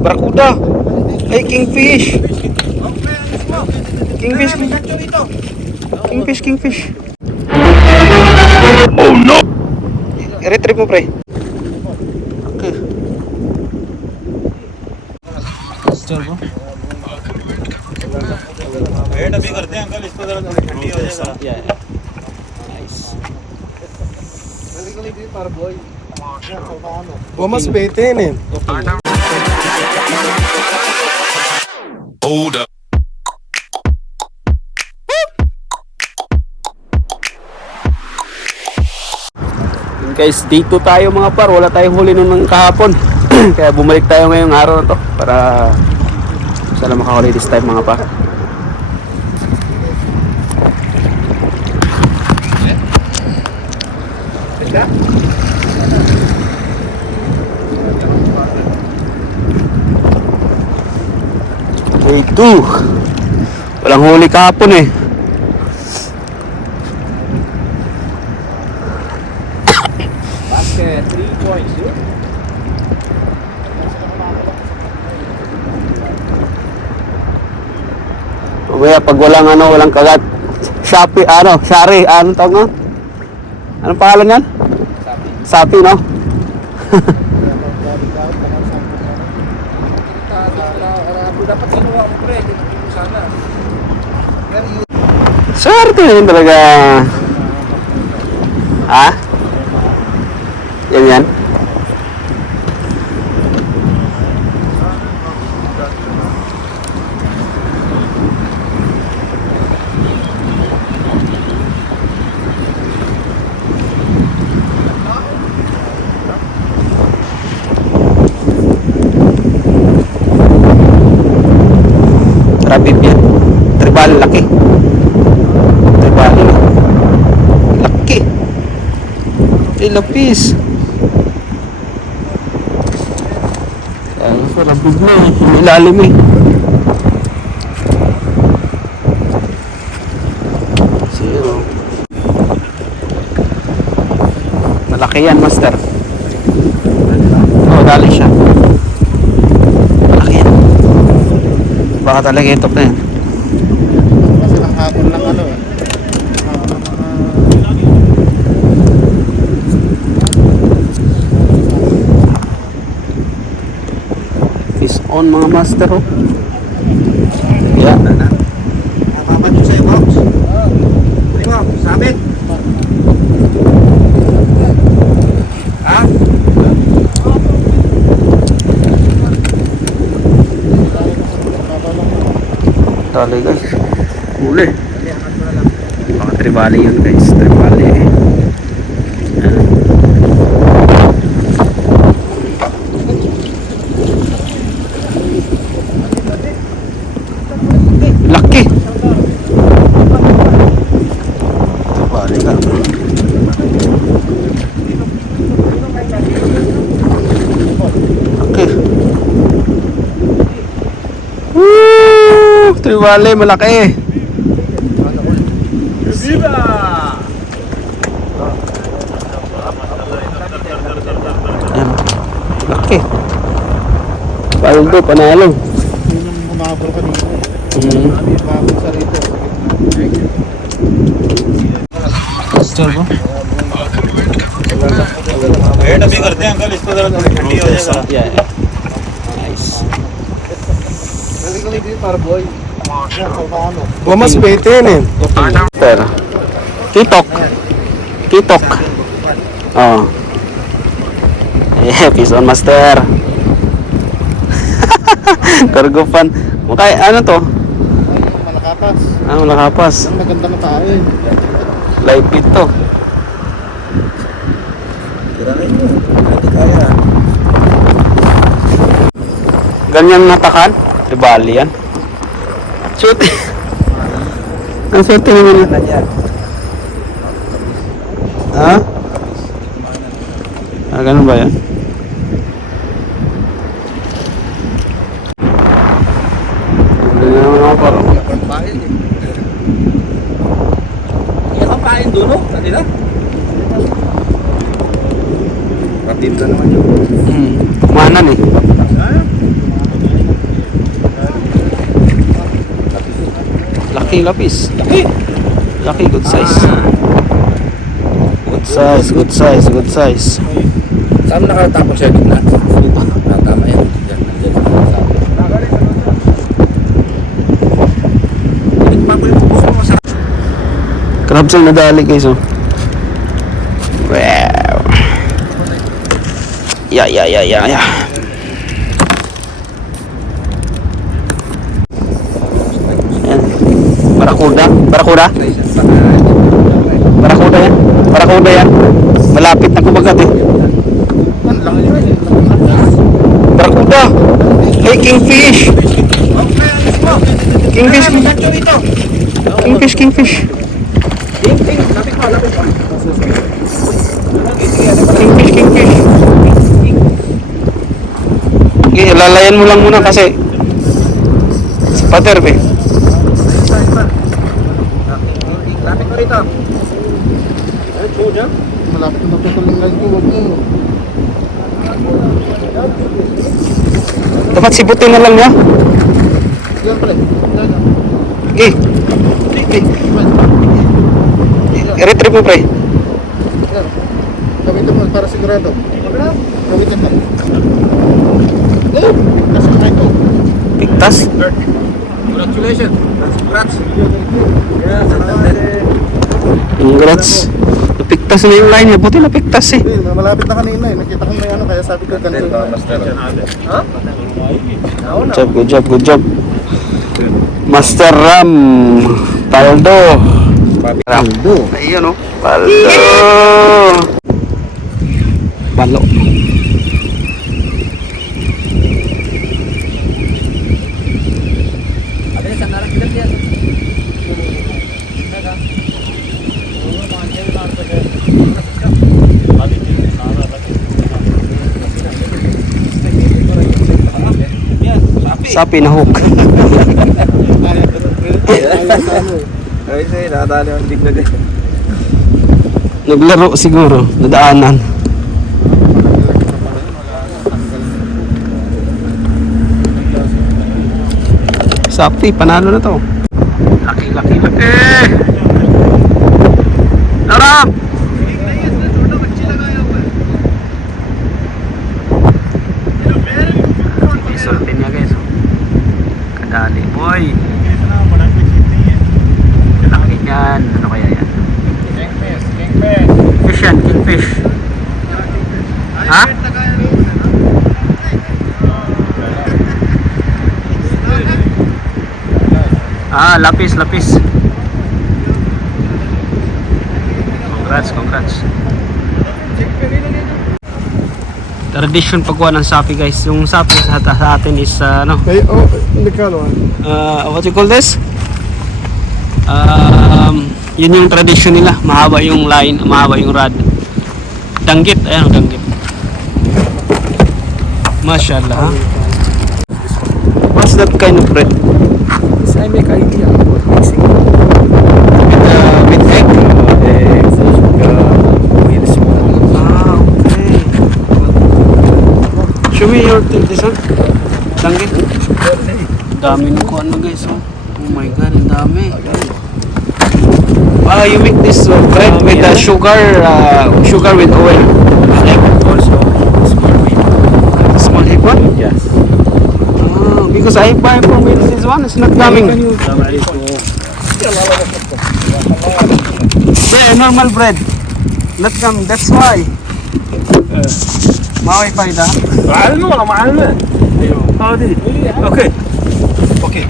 Barracuda. Ay, kingfish. Kingfish. Kingfish, kingfish. Oh no! I-retrieve mo, pre. Okay. Wait अभी करते हैं अंकल, इसको जरा ठंडी हो जाएगा। Vamos PT, né? Hold up. Guys, dito tayo mga par. Wala tayong huli nung kahapon. Kaya bumalik tayo ngayong araw na to para sana makahuli this time mga par. Day 2. Walang huli kahapon eh. Basket 3 points, dude. Kaya pag walang kagat, Shopee, Shari, anong tawag nga? Anong pangalan yan? Sapi, no? Dapat kinuha mo, pre. Sana. Swerte na yun talaga. Ha? Yan. Rapid yan. Tribal, laki. Tribal. Laki. Ay, lapis. Ay, rapid na eh. Ilalim eh. Zero. Malaki yan, master. Oo, dali siya. Malaki yan. Baka talaga ito pa yan. Kasi nakahapon lang ano eh. Fish on mga master oh. Yeah. Napapat yung sa'yo, Box. Ano mo? Sabit? Ha? Tali guys. Huli. Mga tribali yun guys. Tribali. Laki. Tribali ka. Laki. Tribali, malaki. Ayan. Laki. Paldo, panalo. Yun yung umabol kanina. Mm. Ano yung umabol sa rito? Wait अभी करते हैं अंकल, इसको जरा ठंडी हो जाएगा। Yeah. Nice. Vamos PT, né? Pero Kitok. Kitok. Oh. Eh, fish on master. Cargo fan. Mukha ano to? Malakapas. Malakapas. Ang maganda na tayo eh. Live feed to. Ganyan natakan? Tribali yan. Shoot. Ang swerte naman yan. Ha? Ganun ba yan? Ganyan naman ako parang. Iya ka pain dulu kanila. Rapid na naman yun. Kumanan eh. Laki lapis. Laki, good size. Good size, good size, good size. Saan nakatapos siya gitna? Dito. Tama yan. Diyan. Crabs ang nadali guys, oh. Wow. Yeah. Yan. Barakuda? Barakuda yan. Malapit na kumagat eh. Barakuda! Hey, kingfish! Kingfish! Kingfish! Okay, lalayan mo lang muna kasi sa pater, be. Lapit ko rito. Malapit na tutulungan ko. Wag mo. Dapat sibutin na lang niya. Yan pala. Okay. I-retrieve mo, pre. Yan. Gamitin mo para sigurado. Gamitin mo. Oh! Nasa kain ko. Pigtas. Congratulations. Congrats. Congrats. Napigtas na yung line niya. Buti napigtas eh. Malapit na kanina eh. Nakita ko may ano kaya sabi ko ganito. Ha? Good job. Master Ram. Paldo. Ayun, oh. Palo. Sapi na hook. Ay, sa'yo, nakatali ang bigla din. Naglaro siguro. Nadaanan. Sapi, panalo na to. Laki. Larap! Isultin niya guys. Kadali boy. Laki niyan. Ano kaya yan? Fish yan, kingfish. Ha? Lapis. Congrats. Tradition pagkuha ng sapi guys. Yung sapi sa atin is Hey, hindi ka ano. what you call this? Yun yung tradition nila. Mahaba yung line, mahaba yung rod. Danggit, ayan, danggit. Mashallah. What's that kind of bread? I make idea about mixing. With egg? Okay. Show me your this one. Danggit. Dami ng kuhan mo guys. Oh my god, ang dami. You make this bread with sugar with oil. Egg also, Small hip one? yes. Because I buy from this one, it's not coming. Yeah, normal bread. Not coming, that's why. Mawai faida. معلمة. هذه. اوكي.